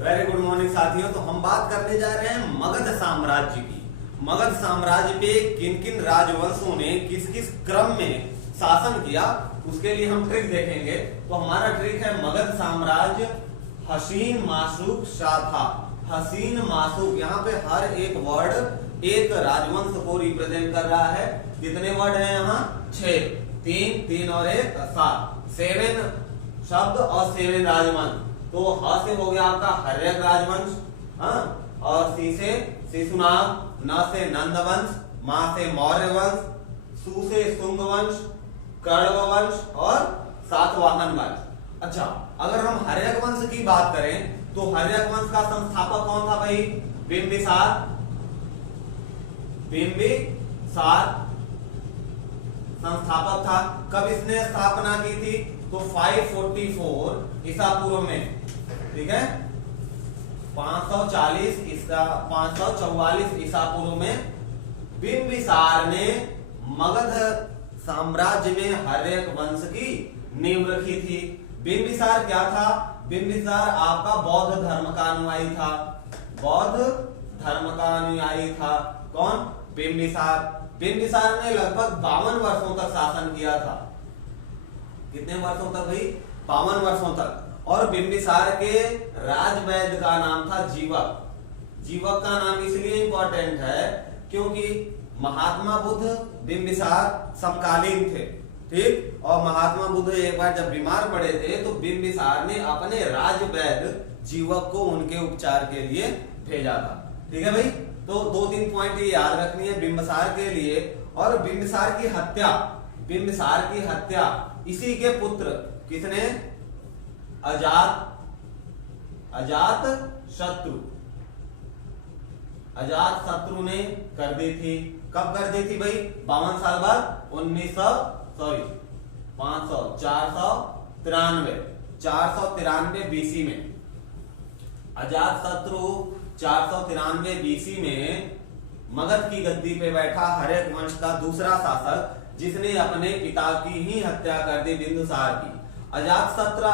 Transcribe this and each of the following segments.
Very good morning साथियों। तो हम बात करने जा रहे हैं मगध साम्राज्य की। मगध साम्राज्य पे किन किन राजवंशों ने किस किस क्रम में शासन किया, उसके लिए हम ट्रिक देखेंगे। तो हमारा ट्रिक है मगध साम्राज्य हसीन माशूक शाखा। हसीन माशूक, यहाँ पे हर एक वर्ड एक राजवंश को रिप्रेजेंट कर रहा है। कितने वर्ड हैं यहाँ? 6, 3, 3 और 1 7, 7 शब्द और 7 राजवंश। तो ह से हो गया आपका हर्यक राजवंश, हाँ, और सी से शिशुनाग, न से नंद वंश, मा से मौर्य वंश, सु से शुंग वंश, कण्व वंश और सातवाहन वंश। अच्छा, अगर हम हर्यक वंश की बात करें तो हर्यक वंश का संस्थापक कौन था भाई? बिंबिसार। बिंबिसार संस्थापक था। कब इसने स्थापना की थी? तो 544 ईसा पूर्व में, ठीक है, 544 ईसा पूर्व में बिंबिसार ने मगध साम्राज्य में हर्यक वंश की नींव रखी थी। बिंबिसार क्या था? बिंबिसार आपका बौद्ध धर्म का अनुयायी था। बौद्ध धर्म का अनुयायी था। कौन? बिंबिसार। बिंबिसार ने लगभग 52 वर्षों तक शासन किया था। कितने वर्षों तक भाई? 52 वर्षों तक। और बिंबिसार के राजवैद्य का नाम था जीवक। जीवक का नाम इसलिए इंपॉर्टेंट है क्योंकि महात्मा बुद्ध बिंबिसार समकालीन थे, ठीक। और महात्मा बुद्ध एक बार जब बीमार पड़े थे तो बिंबिसार ने अपने राजवैद्य जीवक को उनके उपचार के लिए भेजा था, ठीक है भाई। तो 2-3 पॉइंट ये याद रखनी है बिंबिसार के लिए। और बिंबिसार की हत्या इसी के पुत्र किसने? अजात शत्रु ने कर दी थी। कब कर दी थी भाई? 52 साल बाद 493 बीसी में। अजात शत्रु 493 बीसी में मगध की गद्दी पे बैठा हर्यक वंश का दूसरा शासक, जिसने अपने पिता की ही हत्या कर दी, बिंदुसार की। अजातशत्रु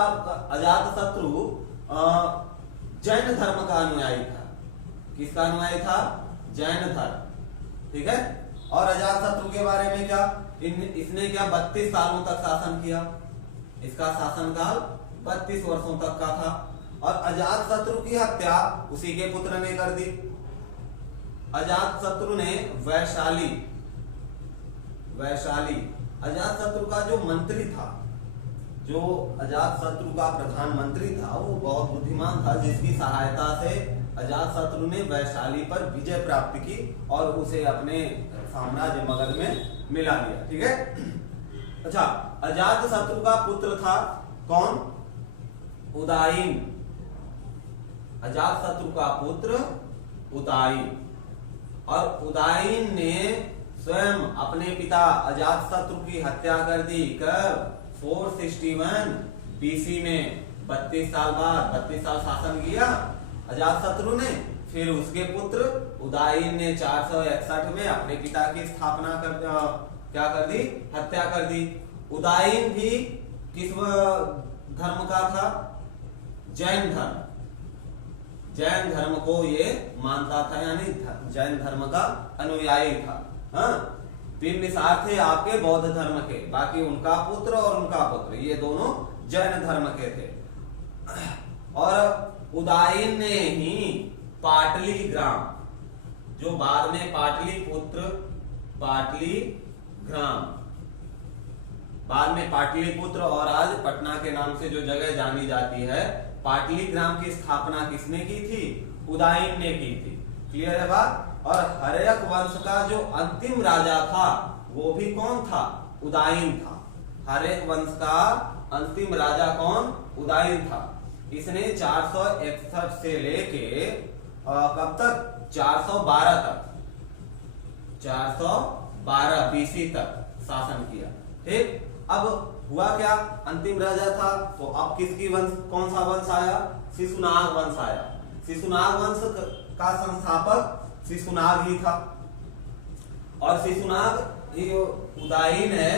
जैन धर्म का अनुयायी था। किसका अनुयायी था? जैन धर्म, ठीक है। और अजातशत्रु के बारे में क्या? इसने क्या 32 सालों तक शासन किया। इसका शासनकाल 32 वर्षों तक का था। और अजातशत्रु की हत्या उसी के पुत्र ने कर दी। अजातशत्रु ने वैशाली अजातशत्रु का जो मंत्री था, जो अजातशत्रु का प्रधानमंत्री था, वो बहुत बुद्धिमान था, जिसकी सहायता से अजातशत्रु ने वैशाली पर विजय प्राप्त की और उसे अपने साम्राज्य मगध में मिला लिया, ठीक है। अच्छा, अजातशत्रु का पुत्र था कौन? उदाईन। अजातशत्रु का पुत्र उदाईन। और उदाईन ने स्वयं अपने पिता अजातशत्रु की हत्या कर दी। कब? 461 बीसी में। 32 साल बाद 32 साल शासन किया अजातशत्रु ने। फिर उसके पुत्र उदाईन ने 461 में अपने पिता की स्थापना क्या कर दी? हत्या कर दी। उदाईन भी किस धर्म का था? जैन धर्म। जैन धर्म को ये मानता था, यानी जैन धर्म का अनुयायी था। हाँ, बिंबिसार थे आपके बौद्ध धर्म के, बाकी उनका पुत्र और उनका पुत्र ये दोनों जैन धर्म के थे। और उदाईन ने ही पाटलीग्राम, जो बाद में बाद में पाटलिपुत्र और आज पटना के नाम से जो जगह जानी जाती है, पाटलीग्राम की स्थापना किसने की थी? उदाईन ने की थी। क्लियर है बात? और हर्यक वंश का जो अंतिम राजा था वो भी कौन था? उदाईन था। हर्यक वंश का अंतिम राजा कौन? उदाईन था। इसने 461 से लेके कब तक? 412 बीसी तक शासन किया, ठीक। अब हुआ क्या? अंतिम राजा था तो अब किसकी वंश, कौन सा वंश आया? शिशुनाग वंश आया। शिशुनाग वंश का संस्थापक शिशुनाग ही था। और शिशुनाग ये उदाईन है,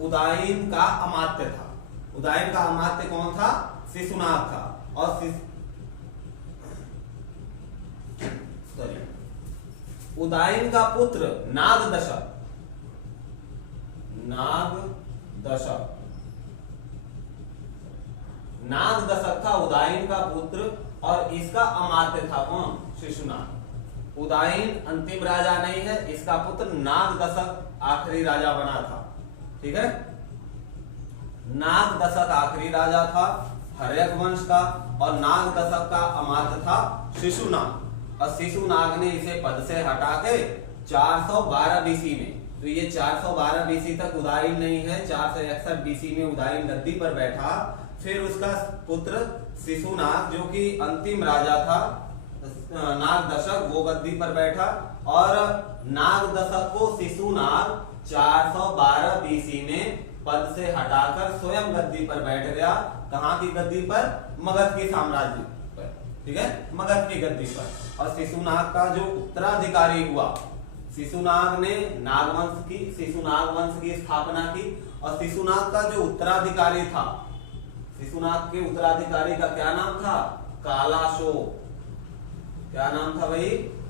उदाईन का अमात्य था। उदाईन का अमात्य कौन था? शिशुनाग था। और उदायन का पुत्र नागदशक, नागदशक था उदायन का पुत्र, और इसका अमात्य था कौन? शिशुनाग। उदायन अंतिम राजा नहीं है, इसका पुत्र नागदशक आखिरी राजा बना था। ठीक है, नागदशक आखिरी राजा था हर्यक वंश का, और नागदशक का अमात्य था शिशुनाग, और शिशुनाग ने इसे पद से हटा के 412 बीसी में, तो ये 412 बीसी तक उदायन नहीं है, 461 बीसी में उदायन गद्दी पर बैठा। फिर उसका पुत्र शिशुनाग जो कि अंतिम राजा था नागदशक, वो गद्दी पर बैठा, और नागदशक को शिशुनाग 412 बीसी में पद से हटाकर स्वयं गद्दी पर बैठ गया। कहां की गद्दी पर? मगध की साम्राज्य पर। ठीक है, मगध की गद्दी पर। और शिशुनाग का जो उत्तराधिकारी हुआ, शिशुनाग ने शिशुनाग वंश की स्थापना की, और शिशुनाग का जो उत्तराधिकारी था, शिशुनाग के उत्तराधिकारी का क्या नाम था? कालाशोक। क्या नाम था भाई?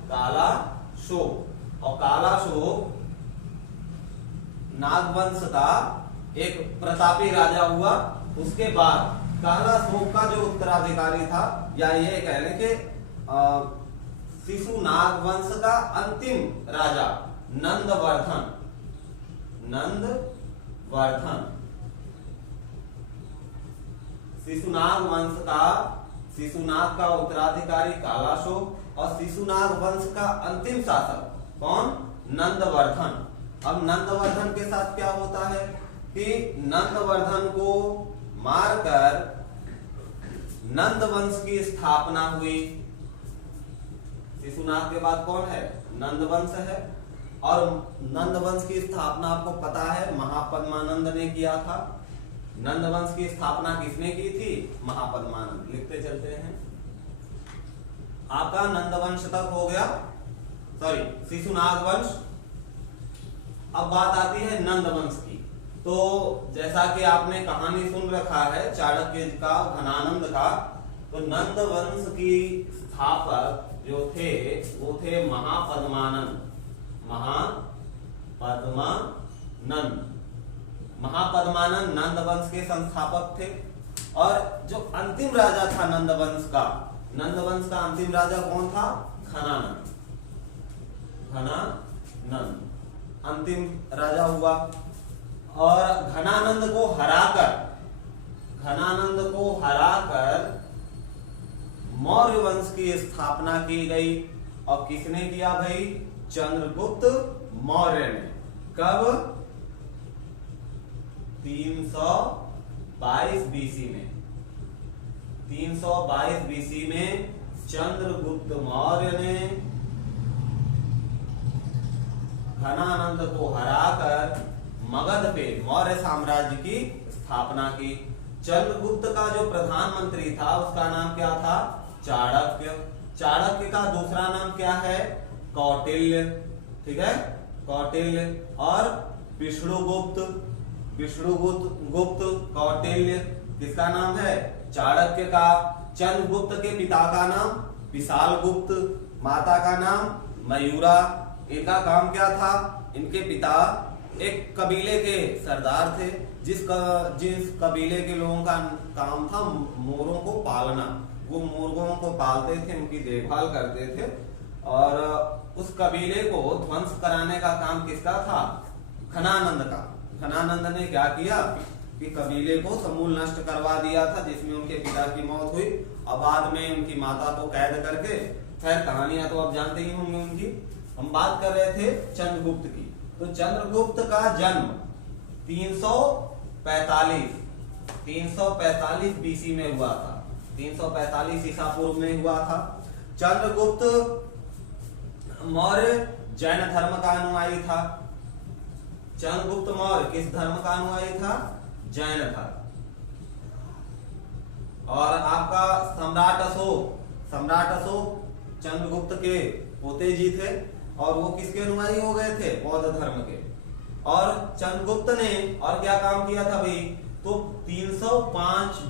कालाशोक। और कालाशोक नागवंश का एक प्रतापी राजा हुआ। उसके बाद कालाशोक का जो उत्तराधिकारी था, या ये कह लें कि शिशुनाग वंश का अंतिम राजा नंदवर्धन, शिशुनाग का उत्तराधिकारी कालाशोक, और शिशुनाग वंश का अंतिम शासक कौन? नंदवर्धन। अब नंदवर्धन के साथ क्या होता है कि नंदवर्धन को मारकर नंद वंश की स्थापना हुई। शिशुनाग के बाद कौन है? नंदवंश है, और नंदवंश की स्थापना आपको पता है महापद्मानंद ने किया था। नंदवंश की स्थापना किसने की थी? महापद्मानंद। लिखते चलते हैं, आपका नंदवंश तक हो गया, सॉरी शिशुनाग वंश। अब बात आती है नंदवंश की। तो जैसा कि आपने कहानी सुन रखा है चाणक्य का, घनानंद का, तो नंदवंश की स्थापक जो थे वो थे महापद्मानंद। महापद्मानंद नंदवंश के संस्थापक थे। और जो अंतिम राजा था नंदवंश का अंतिम राजा कौन था? घनानंद अंतिम राजा हुआ। और घनानंद को हराकर मौर्य वंश की स्थापना की गई। और किसने किया भाई? चंद्रगुप्त मौर्य ने। कब? 322 बीसी में। 322 बीसी में चंद्रगुप्त मौर्य ने घनानंद को हराकर मगध पे मौर्य साम्राज्य की स्थापना की। चंद्रगुप्त का जो प्रधानमंत्री था उसका नाम क्या था? चाणक्य। चाणक्य का दूसरा नाम क्या है? कौटिल्य। ठीक है, कौटिल्य। और विष्णुगुप्त कौटिल्य किसका नाम है? चाणक्य का। चंद्रगुप्त के पिता का नाम विशालगुप्त, माता का नाम मयूरा। इनका काम क्या था? इनके पिता एक कबीले के सरदार थे, जिस कबीले के लोगों का काम था मोरों को पालना। वो मुर्गों को पालते थे, उनकी देखभाल करते थे। और उस कबीले को ध्वंस कराने का काम किसका था? घनानंद का। घनानंद ने क्या किया कि कबीले को समूल नष्ट करवा दिया था, जिसमें उनके पिता की मौत हुई और बाद में उनकी माता को कैद करके। खैर कहानियां तो आप जानते ही होंगे उनकी। हम बात कर रहे थे चंद्रगुप्त की। तो चंद्रगुप्त का जन्म 345 बीसी में हुआ था। 345 ईसा पूर्व में हुआ था। चंद्रगुप्त मौर्य जैन धर्म का अनुयायी था। चंद्रगुप्त मौर्य किस धर्म का अनुयायी था? जैन धर्म। और आपका सम्राट अशोक चंद्रगुप्त के पोते जी थे, और वो किसके अनुयायी हो गए थे? बौद्ध धर्म के। और चंद्रगुप्त ने और क्या काम किया था भाई? तो 305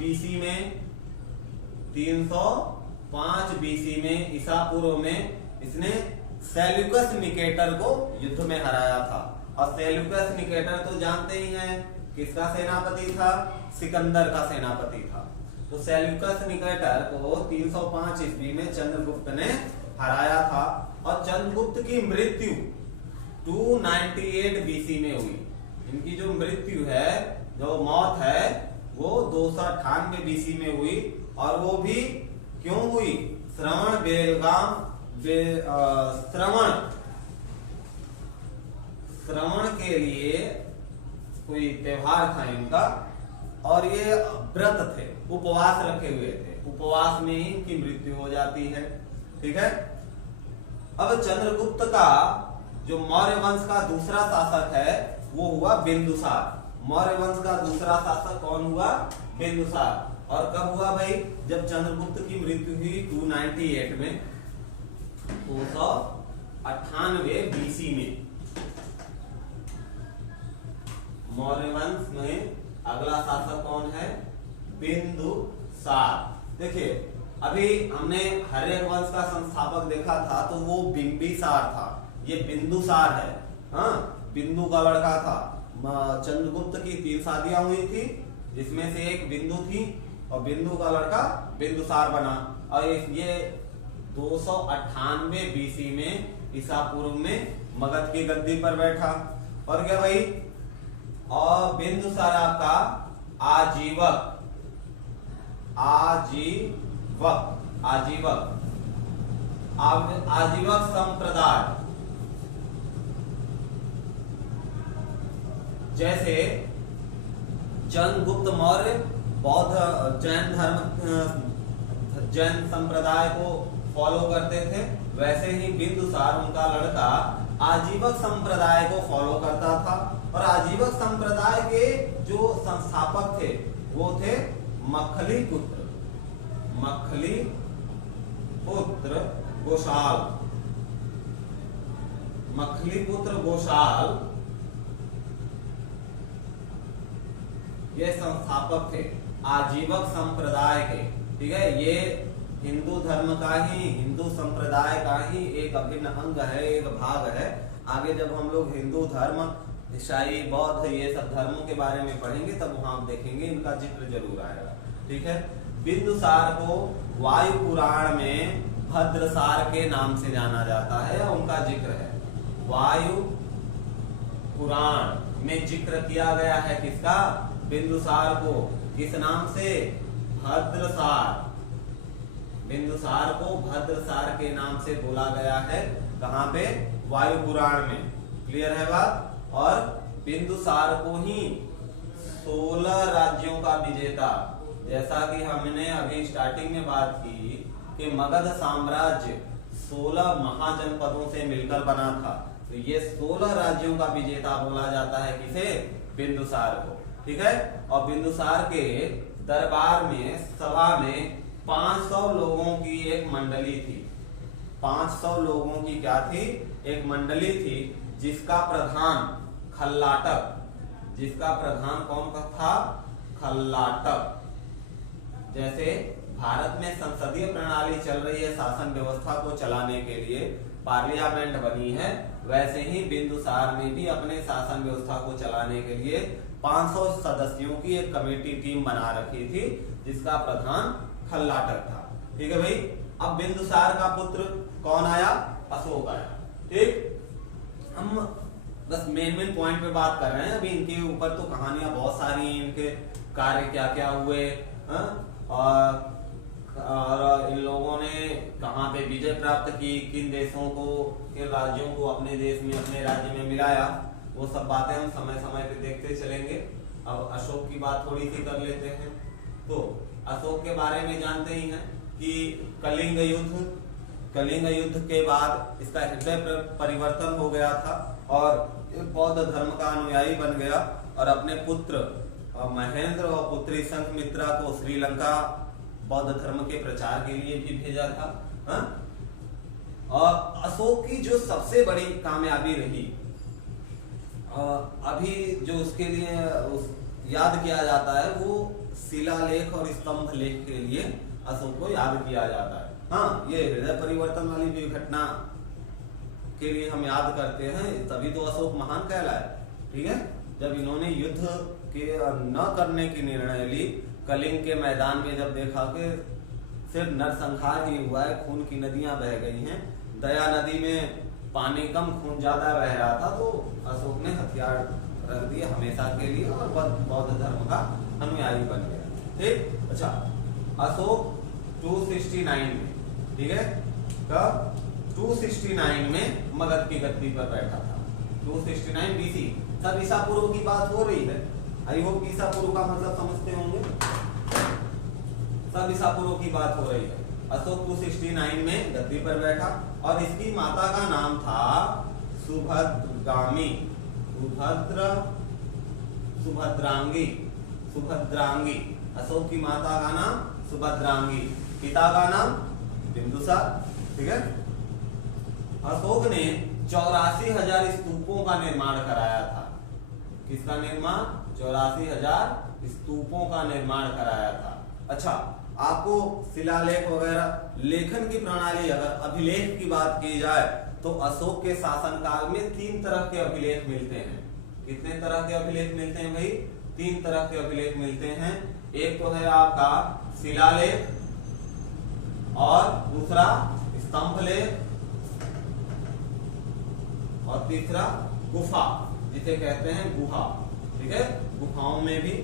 बीसी में ईसा पूर्व में इसने सेल्यूकस निकेटर को युद्ध में हराया था। और सेल्यूकस निकेटर तो जानते ही हैं किसका सेनापति था, सिकंदर का सेनापति था। तो सेल्यूकस निकेटर को 305 ईस्वी में चंद्रगुप्त ने हराया था और चंद्रगुप्त की मृत्यु 298 बीसी में हुई। इनकी जो मृत्यु है, जो मौत है, वो 298 बीसी में हुई। और वो भी क्यों हुई? श्रवण बेलगाम श्रवण के लिए कोई त्योहार था इनका, और ये व्रत थे, उपवास रखे हुए थे, उपवास में ही इनकी मृत्यु हो जाती है। ठीक है। अब चंद्रगुप्त का जो मौर्य वंश का दूसरा शासक है वो हुआ बिंदुसार। मौर्य वंश का दूसरा शासक कौन हुआ? बिंदुसार। और कब हुआ भाई? जब चंद्रगुप्त की मृत्यु हुई 298 में, 298 बीसी में। मौर्य वंश में अगला शासक कौन है? बिंदुसार। देखिए, अभी हमने हर्यक वंश का संस्थापक देखा था तो वो बिंबिसार था, ये बिंदुसार है। हाँ, बिंदु का लड़का था। चंद्रगुप्त की 3 शादियां हुई थी, जिसमें से एक बिंदु थी और बिंदु का लड़का बिंदुसार बना। और ये 298 बीसी में ईसा पूर्व में मगध की गद्दी पर बैठा। और क्या भाई? और बिंदुसार आपका आजीवक संप्रदाय, जैसे चंद्रगुप्त मौर्य बौद्ध जैन संप्रदाय को फॉलो करते थे, वैसे ही बिंदुसार उनका लड़का आजीवक संप्रदाय को फॉलो करता था। और आजीवक संप्रदाय के जो संस्थापक थे वो थे मखली पुत्र गोशाल। ये संस्थापक थे आजीवक संप्रदाय के। ठीक है। ये हिंदू धर्म का ही, हिंदू संप्रदाय का ही एक अभिन्न अंग है, एक भाग है। आगे जब हम लोग हिंदू धर्म, ईसाई, बौद्ध, ये सब धर्मों के बारे में पढ़ेंगे तब वहां आप देखेंगे इनका जिक्र जरूर आएगा। ठीक है। बिंदुसार को वायु पुराण में भद्रसार के नाम से जाना जाता है, उनका जिक्र है। वायु पुराण में जिक्र किया गया है किसका? बिंदुसार को। किस नाम से? भद्रसार। बिंदुसार को भद्रसार के नाम से बोला गया है। कहां पे? वायु पुराण में। क्लियर है बात? और बिंदुसार को ही 16 राज्यों का विजेता, जैसा कि हमने अभी स्टार्टिंग में बात की कि मगध साम्राज्य 16 महाजनपदों से मिलकर बना था, तो ये 16 राज्यों का विजेता बोला जाता है किसे? बिंदुसार को। ठीक है। और बिंदुसार के दरबार में, सभा में 500 लोगों की एक मंडली थी। 500 लोगों की क्या थी? एक मंडली थी, जिसका प्रधान खल्लाटक, जिसका प्रधान कौन का था? खल्लाटक। जैसे भारत में संसदीय प्रणाली चल रही है शासन व्यवस्था को चलाने के लिए, पार्लियामेंट बनी है, वैसे ही बिंदुसार ने भी अपने शासन व्यवस्था को चलाने के लिए 500 सदस्यों की एक कमेटी टीम बना रखी थी, जिसका प्रधान खल्लाटक था। ठीक है भाई। अब बिंदुसार का पुत्र कौन आया? अशोक आया। ठीक। हम बस मेन पॉइंट पे बात कर रहे हैं। अभी इनके ऊपर तो कहानियां बहुत सारी हैं, इनके कार्य क्या क्या हुए, और इन लोगों ने कहां पे विजय प्राप्त की, किन देशों को, किन राज्यों को अपने देश में, अपने राज्य में मिलाया, वो सब बातें हम समय समय पे देखते चलेंगे। अब अशोक की बात थोड़ी सी कर लेते हैं। तो अशोक के बारे में जानते ही हैं कि कलिंग युद्ध के बाद इसका हृदय परिवर्तन हो गया था और बौद्ध धर्म का अनुयायी बन गया और अपने पुत्र महेंद्र और पुत्री संघमित्रा को श्रीलंका बौद्ध धर्म के प्रचार के लिए भी भेजा था। और अशोक की जो सबसे बड़ी कामयाबी रही, अभी जो उसके लिए याद किया जाता है, वो शिलालेख और स्तंभ लेख के लिए अशोक को याद किया जाता है। हाँ, ये हृदय परिवर्तन वाली भी घटना के लिए हम याद करते हैं, तभी तो अशोक महान कहलाए। ठीक है, जब इन्होंने युद्ध के न करने की निर्णय ली, कलिंग के मैदान में जब देखा कि सिर्फ नरसंहार ही हुआ है, खून की नदियां बह गई हैं, दया नदी में पानी कम खून ज्यादा बह रहा था, तो अशोक ने हथियार रख दिए हमेशा के लिए और बौद्ध धर्म का अनुयायी बन गया। ठीक, अच्छा, अशोक 269 में, ठीक है, कब 269 में मगध की गद्दी पर बैठा था। 269 BC, सब ईसा पूर्व की बात हो रही है। आई होप ईसा पूर्व का मतलब समझते होंगे, सब ईसा पूर्व की बात हो रही है। अशोक 269 में गद्दी पर बैठा और इसकी माता का नाम था सुभद्रांगी, सुभद्रांगी। अशोक की माता का नाम सुभद्रांगी, पिता का नाम बिंदुसार। ठीक है, अशोक ने 84,000 स्तूपों का निर्माण कराया था। किसका निर्माण? 84,000 स्तूपों का निर्माण कराया था। अच्छा, आपको शिलालेख वगैरह लेखन की प्रणाली, अगर अभिलेख की बात की जाए तो अशोक के शासनकाल में 3 तरह के अभिलेख मिलते हैं। कितने तरह के अभिलेख मिलते हैं भाई? 3 तरह के अभिलेख मिलते हैं। एक तो है आपका शिलालेख, और दूसरा स्तंभलेख, और तीसरा गुफा, जिसे कहते हैं गुहा। ठीक है, गुफाओं में भी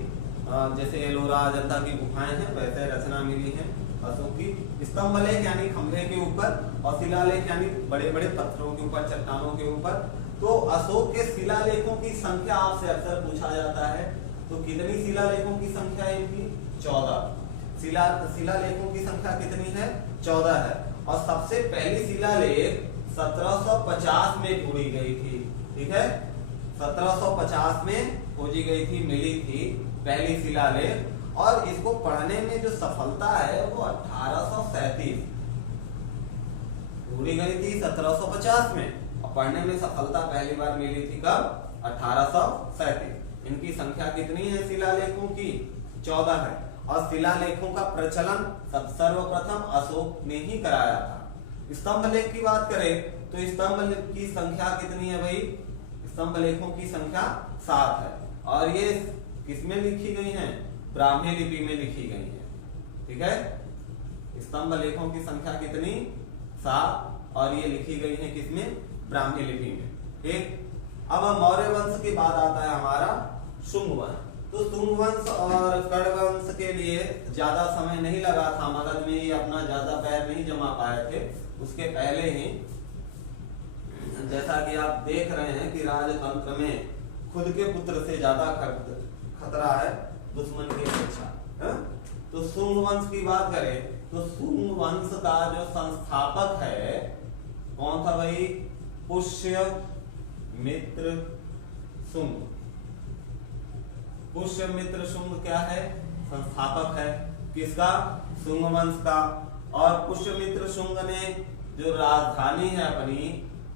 जैसे एलोरा अजंता की गुफाएं हैं, वैसे रचना मिली है अशोक की। स्तंभलेख यानी खंभे के ऊपर, और शिलालेख यानी बड़े बड़े पत्थरों के ऊपर, चट्टानों के ऊपर। तो अशोक के शिलालेखों की संख्या आपसे अक्सर पूछा जाता है, तो कितनी शिलालेखों की संख्या है इनकी? 14। शिलालेखों की संख्या कितनी है? 14 है। और सबसे पहली शिलालेख 1750 में ढूंढी गई थी। ठीक है, 1750 में खोजी गई थी, मिली थी पहली शिलालेख। और इसको पढ़ने में जो सफलता है वो 1837 ढूंढी गई थी 1750 में, और पढ़ने में सफलता पहली बार मिली थी कब? 1837। इनकी संख्या कितनी है शिलालेखों की? 14 है। और शिलालेखों का प्रचलन सर्वप्रथम अशोक ने ही कराया था। स्तंभलेख की बात करें तो स्तंभ की संख्या कितनी है भाई? स्तंभलेखों की संख्या 7 है, और ये किसमें लिखी गई हैं? ब्राह्मी लिपि में लिखी गई हैं। ठीक है, स्तंभलेखों की संख्या कितनी? 7, और ये लिखी गई है किसमें? ब्राह्मी लिपि में। ठीक, अब मौर्य वंश के बाद आता है हमारा शुंग वंश। तो शुंग वंश और कर्ण वंश के लिए ज्यादा समय नहीं लगा था, मगध में ये अपना ज्यादा पैर नहीं जमा पाए थे। उसके पहले ही जैसा कि आप देख रहे हैं कि राजतंत्र में खुद के पुत्र से ज्यादा खतरा है दुश्मन की अपेक्षा। तो शुंग वंश की बात करें तो शुंग वंश का जो संस्थापक है कौन था भाई? पुष्यमित्र शुंग। पुष्यमित्र शुंग क्या है? संस्थापक है। किसका? शुंग वंश का। और पुष्यमित्र शुंग ने जो राजधानी है अपनी,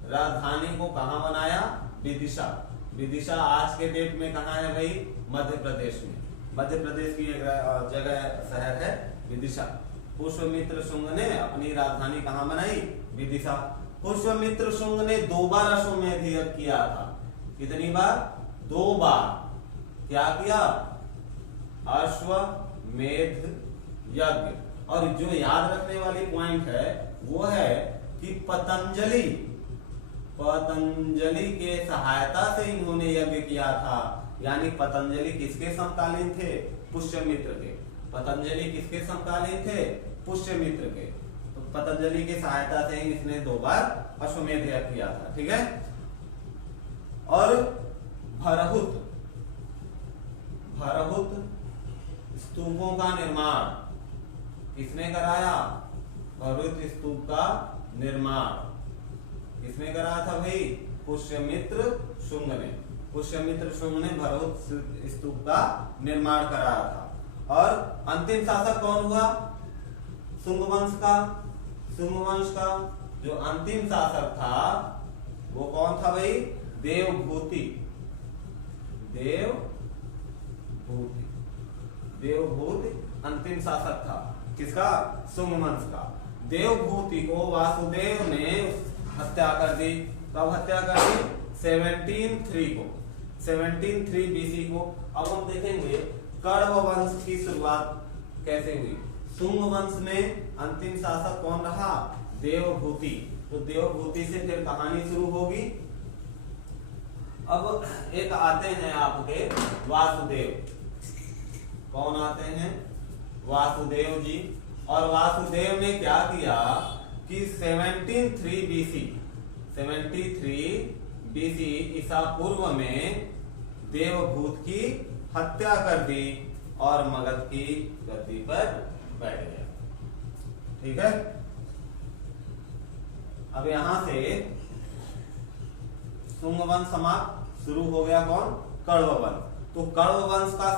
राजधानी को कहां बनाया? विदिशा। विदिशा आज के डेट में कहां है भाई? मध्य प्रदेश में। मध्य प्रदेश की एक जगह शहर है विदिशा। पुष्यमित्र शुंग ने अपनी राजधानी कहां बनाई? विदिशा। पुष्यमित्र शुंग ने 2 बार अश्वमेध यज्ञ किया था। कितनी बार? 2 बार। क्या किया? अश्वमेध यज्ञ। और जो याद रखने वाली पॉइंट है वो है कि पतंजलि के सहायता से इन्होंने यज्ञ किया था। यानी पतंजलि किसके समकालीन थे? पुष्यमित्र के। पतंजलि किसके समकालीन थे? पुष्यमित्र के। तो पतंजलि की सहायता से ही इसने 2 बार अश्वमेध यज्ञ किया था। ठीक है, और भरहुत स्तूपों का निर्माण किसने कराया? भरहुत स्तूप का निर्माण किसने कराया था भाई? पुष्यमित्र शुंग ने। पुष्यमित्र शुंग ने भरहुत स्तूप का निर्माण कराया था। और अंतिम शासक कौन हुआ? शुंग वंश का। शुंग वंश का जो अंतिम शासक था वो कौन था भाई? देवभूति। देवभूति अंतिम शासक था। किसका? शुंग वंश का। देवभूति को वासुदेव ने हत्या कर दी। कब हत्या कर दी? 1703 बीसी को। अब हम देखेंगे कण्व वंश की शुरुआत कैसे हुई। शुंग वंश में अंतिम शासक कौन रहा? देवभूति। तो देवभूति से फिर कहानी शुरू होगी। अब एक आते हैं आपके वासुदेव। कौन आते हैं? वासुदेव जी। और वासुदेव ने क्या किया कि 73 बीसी ईसा पूर्व में देवभूत की हत्या कर दी और मगध की गद्दी पर बैठ गया। ठीक है। अब यहां से शुंग वंश समाप्त, शुरू हो गया कौन? कण्व वंश। तो कण्व वंश का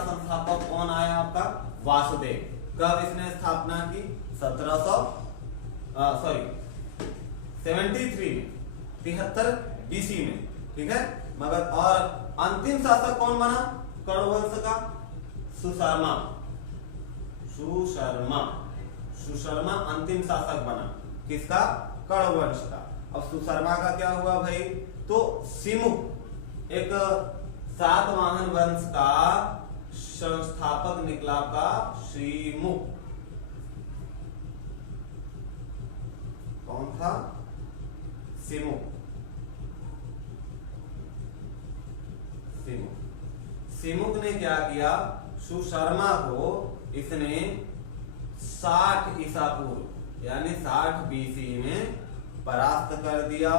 संस्थापक कौन आया आपका? वासुदेव। कब इसने स्थापना की? 73 में, 73 बीसी में। ठीक है। मगर और अंतिम शासक कौन बना कण्व वंश का? सुशर्मा अंतिम शासक बना। किसका? कण्व वंश का। अब सुशर्मा का क्या हुआ भाई? तो सिमुक एक सातवाहन वंश का संस्थापक निकला का सिमुक। कौन था? सिमुक। सिमुक ने क्या किया? सुशर्मा को इसने 60 ईसा पूर्व यानी 60 बीसी में परास्त कर दिया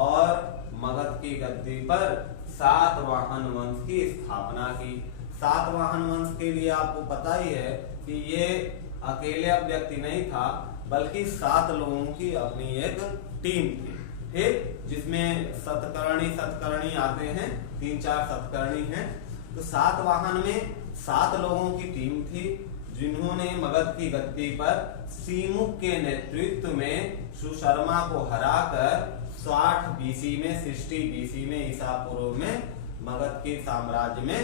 और मगध की गद्दी पर सातवाहन वंश की स्थापना की। सातवाहन वंश के लिए आपको पता ही है कि ये अकेले व्यक्ति नहीं था, बल्कि 7 लोगों की अपनी एक टीम थी। ठीक। जिसमें सतकर्णी आते हैं, 3-4 सतकर्णी हैं। तो सातवाहन में 7 लोगों की टीम थी जिन्होंने मगध की गद्दी पर सिमुक के नेतृत्व में सुशर्मा को हराकर 60 बीसी में 60 बीसी में ईसा पूर्व में मगध के साम्राज्य में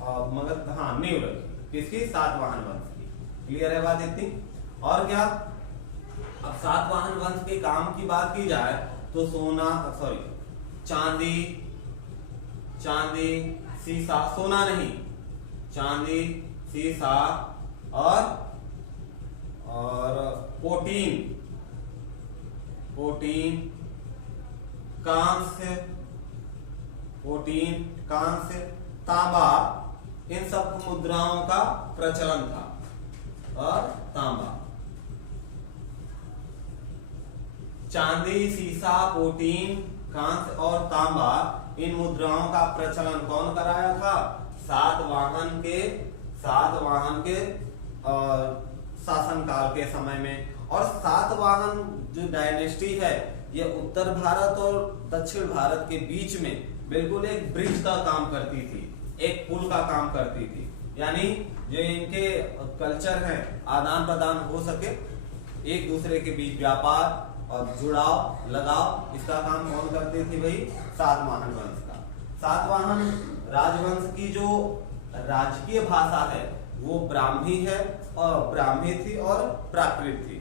नींव रखी। किसकी? सातवाहन वंश की। क्लियर है बात इतनी? और क्या? अब सातवाहन वंश के काम की बात की जाए तो चांदी सीसा, सोना नहीं, चांदी सीसा और कांस्य, तांबा, इन सब मुद्राओं का प्रचलन था। और तांबा, चांदी, सीसा, पोटीन, कांस्य और तांबा, इन मुद्राओं का प्रचलन कौन कराया था? सातवाहन के शासनकाल के समय में। और सातवाहन जो डायनेस्टी है ये उत्तर भारत और दक्षिण भारत के बीच में बिल्कुल एक ब्रिज का काम करती थी, एक पुल का काम करती थी। यानी जो इनके कल्चर है आदान प्रदान हो सके, एक दूसरे के बीच व्यापार और जुड़ाव लगाव, इसका काम कौन करती थी भाई? सातवाहन वंश का। सातवाहन राजवंश की जो राजकीय भाषा है वो ब्राह्मी थी और प्राकृत थी।